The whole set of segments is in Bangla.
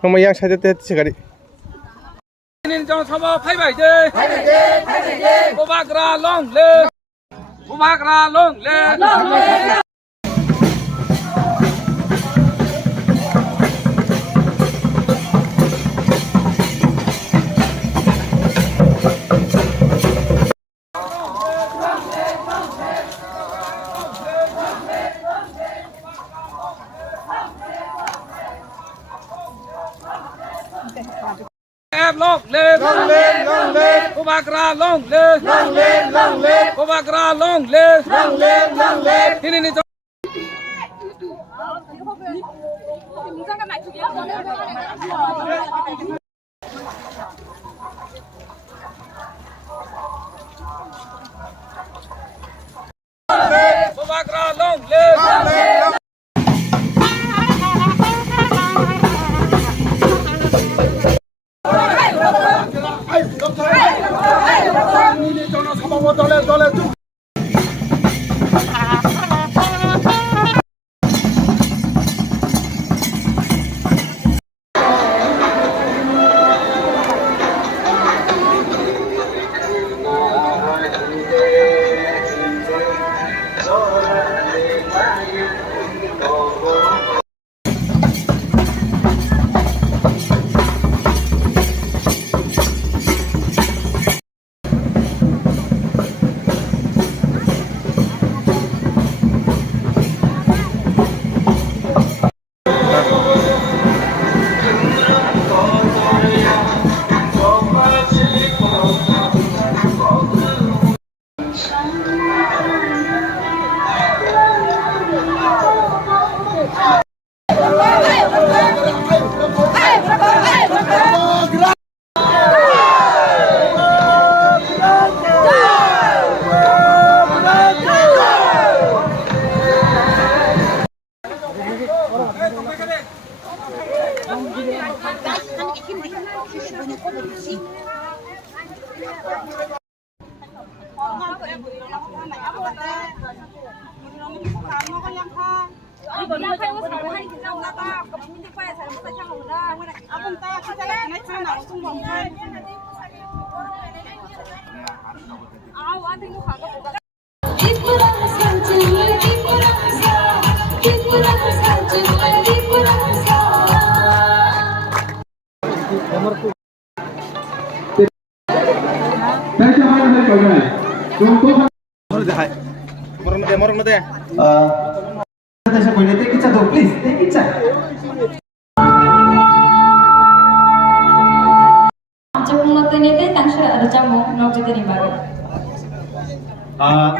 Nông yang saya teh sekali. Nên cho sao phải bảy đi. Cô bác ra long lên. Cô bác ra long lên. Em long lên, cô bác ra long lên, cô bác ra long lên, thế nên cho cô bác ra long lên.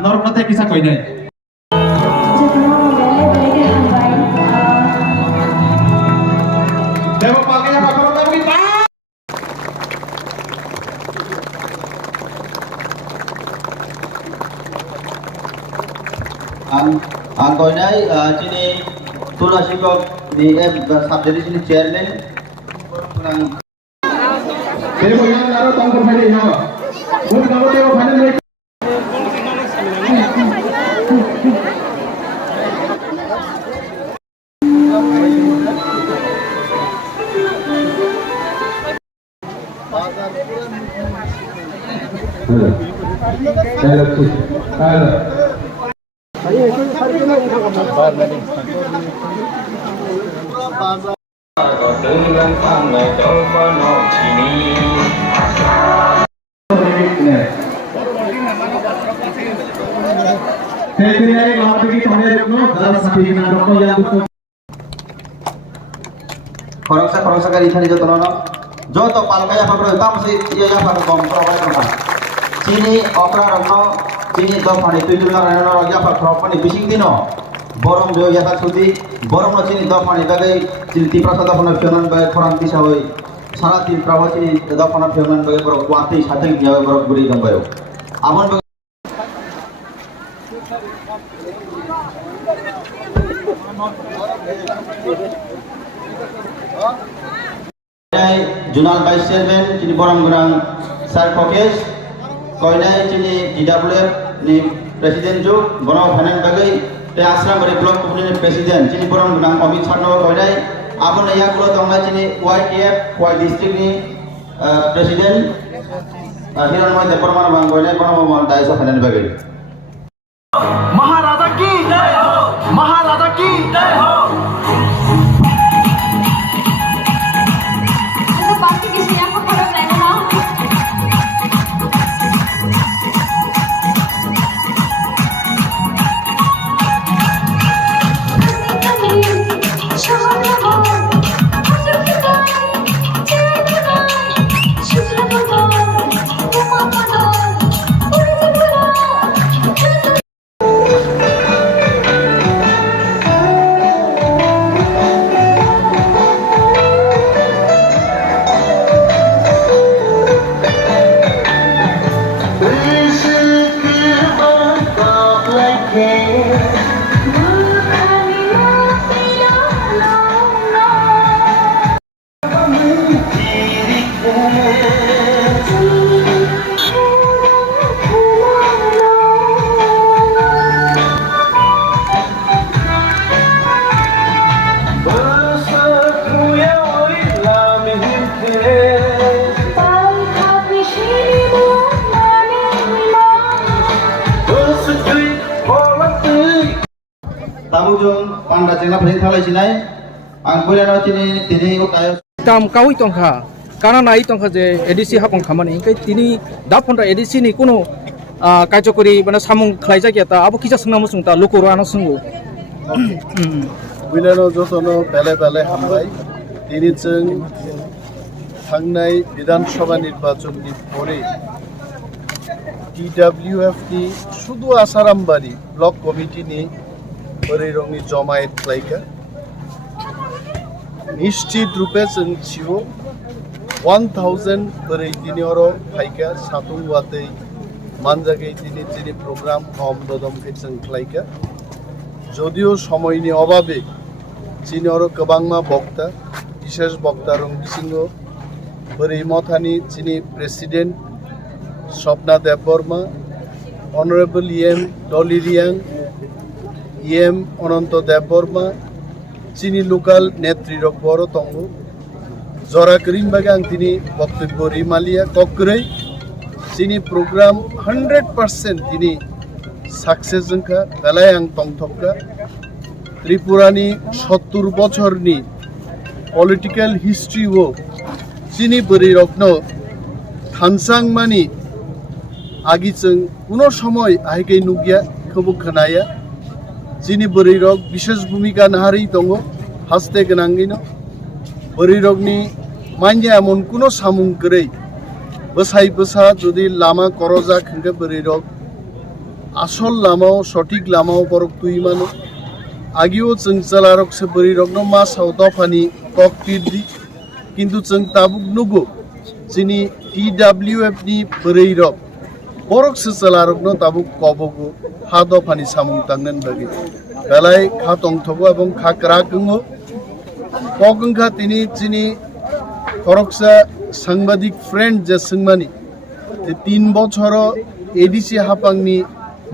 Norma kisah kau ini. Dewa pakai apa kalau tahu kita? Ang kau ini sini tunas ikut di subjek sini chairman. Dewa yang naruh tanggung jawab ini apa? Bukan kamu dewa mana lagi? Korang sekali tadi jatuh nono. Joto palkaya pakro tam si iya ya pakro kompro pakro. Sini opera rono sini do pani tujuh lang rono ya pakro pani bising dino. Borong jo ya sudi borong no sini do pani bagai sini tipra sada puna fionan bagai korang tisawai. Salah tim prawa sini do puna fionan bagai borong kuati sateng ya borong beri dong bayo. Amon Junal Vice Chairman Cini Borang Gerang Sar Kokes Koinai Cini DWF ni Presiden Ju Borang Fanan Bagai Te Asram Bari Blok Kemudian Presiden Cini Borang Gerang Omit Sarno Koinai Abon ya kulo tongai sini YTF Y district ni presiden Hiranmay Department Banggoyne kono mo dai sa fanen bagay. महाराजा की जय हो, महाराजा की जय हो। Ito pasti kasi ako para tayo na. Tabujung panda cengna presiden thalai sinai ang bulano sini tini utayo tam kawi tongkha kana nai tongkha je ADC hapong khamani kai tini daphonra ADC ni kono kaijokori bana samung khlaijak ya ta abo kisa sungna musung ta lokoro ano sungu Wilano jotono bele bele hambai tini jeng thangnai Bidhan Sabha nirbachonni pore TWF ni শুধু Asharambari block committee ni Perirong ni Jomayat Klaika Nishchit rupe jeng chiwo 1000 perai tini oro Klaika satung watei manjagai tini tini program om dodom ke jeng Klaika যদিও সময় ni অভাবে chini oro kabangma bokta বিশেষ বক্তা rong bisingo perai mothani chini president Swapna Debbarma Honorable EM Dolly Riang EM Ananto Debbarma chini local netrirok boro tongo jora krin bagang tini boktobbo rimalia kokkrei chini program 100% tini success jengka belai ang tongthokka Tripurani 70 bochorni political history o chini berirokno thansang mani agi jeng kuno সময় ahike nugia khobo khanaya chini berirok bishesh bhumika naharei tongo haste gonangino berirokni manja emon kuno samung korei bosai bosa jodi lama korojak hingke berirok asol lamao sotik lamao borok tuimano agio jeng chalarok se berirokno masao dofani koktirdi kintu jeng tabuk nugo chini TWF ni berirok borok se chalarokno tabuk kobogo ha dofani samung tangnan bagi belai kha tongthogo ebong kha krakunggo pogungkha tini chini koroksa সাংবাদিক ফ্রেন্ড যে সঙ্গমানি 3 বছর এডিসি হাপাংনি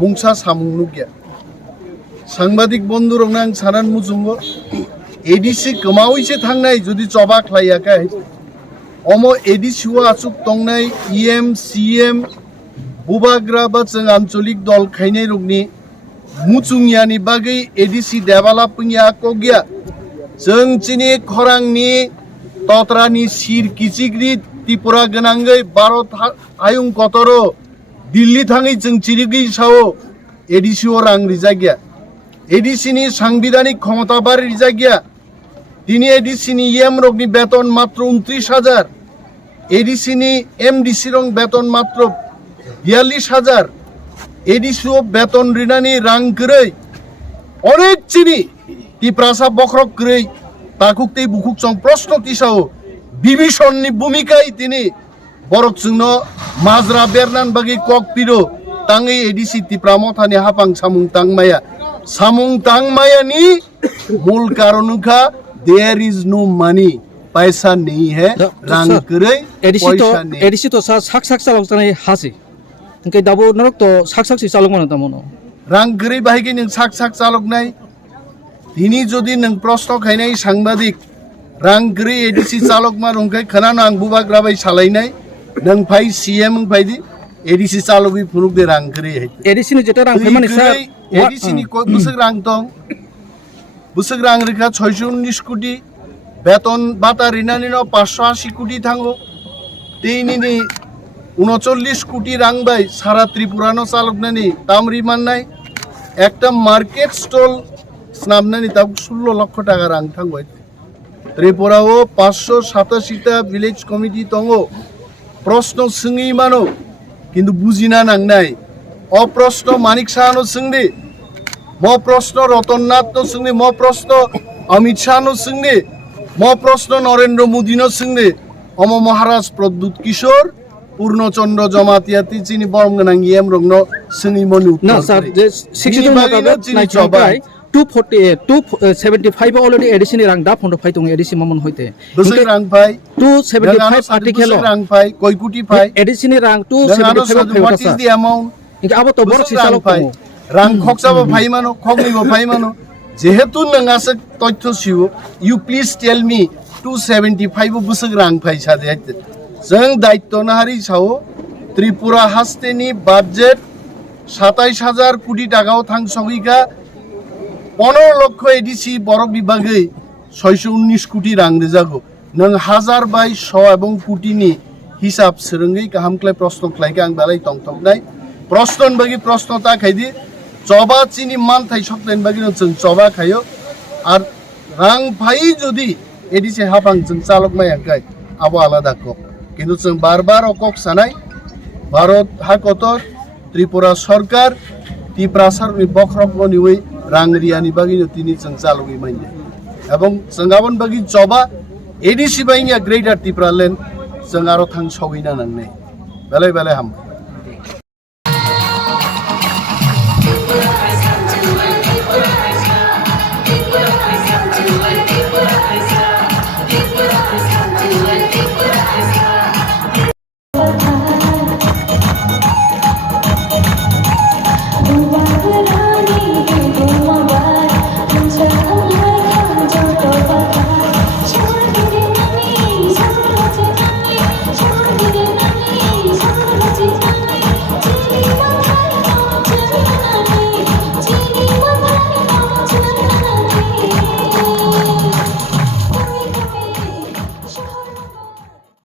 মুংসা সামুংনুকিয়া সাংবাদিক বন্ধু রংনাং সানান মুজুঙ্গ এডিসি কমাউইছে থাংনাই যদি চবা খ্লাইয়াকা অম এডিসি ওয়া আচুক তংনাই ইএম সিএম বুবাগ্রা বা जों আঞ্চলিক দল খাইনাই রংনি মুচুংয়ানি বাগै এডিসি ডেভেলপিংয়া কগিয়া जों চিনি খরাংনি ততরানি সির কিচিগ্রি ত্রিপুরা গনাঙ্গৈ ভারত আয়ুং কতরো দিল্লি থাঙै जों চিরিগি সাও এডিসি ও রাং রিজাগিয়া এডিসি নি সাংবিধানিক ক্ষমতা বাড়ি রিজাগিয়া তিনি এডিসি নি ইএম রগনি বেতন মাত্র 29000 এডিসি নি এমডিসি রং বেতন মাত্র 42000 এডিসি ও বেতন রিনানি রাং কरै অনেক চিনি ত্রিপ্রাসা বখরক কरै তাকুকতে বুকুক চং প্রশ্ন তিসাও বিভীষণনি ভূমিকায় তিনি বরক जोंनो মাজরা বেরনান বাগি ককপিরো তাঙ্গै এডিসি ত্রিপ্রামথানি হাপাং সামুং তাংমায়ানি মূল কারণুখা देयर इज नो मनी पैसा नहीं है रां करै एडिसी तो साक चालक जानाय हासि ओंखाय दाबो नरक तो साक चालक मानो तामनो रां करै बाहायगे नों साक चालक नाय दिनै जदि नों प्रश्न खायनाय साংবাদিক रांगरी एडीसी चालक मान उनके खनानो आं बुबाग्रा बाय सालायनाय नों फाय सीएम फायदि एडीसी चालक बि फुरुक दे रांगरी है एडीसी नि जेटा रां फैमानि सार एडीसी नि बुसक रां दं बुसक रां रेखा 619 कोटी বেতন বাতা রিনানি 580 কোটি থাঙ্গো তিনিনি 39 কোটি রাংবাই সারা ত্রিপুরানো চালকনানি তামরি মাননাই একটা মার্কেট স্টল স্নামনানি তা 16 লক্ষ টাকা রাং থাঙ্গো ত্রিপুরাও 587টা ভিলেজ কমিটি তঙ্গো প্রশ্ন সিঙ্গি মানো কিন্তু বুঝিনা নাংনাই অপ্রশ্ন মানিক সাহানো সিংদি ম প্রশ্ন রতননাথ নো সিংদি ম প্রশ্ন অমিত শাহ নো সিংদি म प्रश्न नरेंद्र मोदी नो सिंगने अम महाराज प्रद्युत किशोर पूर्णचंद्र जमातियाती चिनी बरमगनां येम रंगनो सिंगी मनि उत्तर ना सर जे 62 मुताबिक नाइचबाय 275 already एडीसी नि रां दा फन्द फाइ दं एडीसी मामन होइते बसक रां फाइ 275 आर्टिकल रां फाइ कय कोटी फाइ एडीसी नि रां 275 व्हाट इज द अमाउंट इनके आबो तो बर सिसालो फाइ रां खक्साबो फाइ मानो खगनिबो फाइ मानो जेहेतु नंगासे तथ्य सिउ यू प्लीज टेल मी 275 बुसक रां फाइ सादे जों दायित्व नाहारि साव त्रिपुरा हास्टेनि बाजेट 27000 कोटी टाकाव थांसगिका 15 लक्ष एडीसी बरक विभागे 619 कोटी रां रेजागो नों 1000 बाय 100 एवं कोटिनि हिसाब सोरंगै गाहामक्लाय प्रश्न क्लायके आं दालाय तंतंनाय प्रश्नन बागि प्रश्नता खायदि चबा चिनी मान थाइ सकलेन बागिनो जों चबा खायो आर रां फाइ जदि एडीसी हाफां जों चालक मायाखाय आबो आलादा कक किन्तु जों बार बार अकक सानाय भारत हाकतर त्रिपुरा सरकार त्रिपुरा सरकारनि बख्रबनो निवै रां रियानि बागिनो तिनि जों चालकै माइने एवं जों गाबोन बागि चबा एडीसी बाइनिया ग्रेटर त्रिपुरा लेन्ड जों आरो थां सौहैना नांनाय बेलाय बेलाय हाम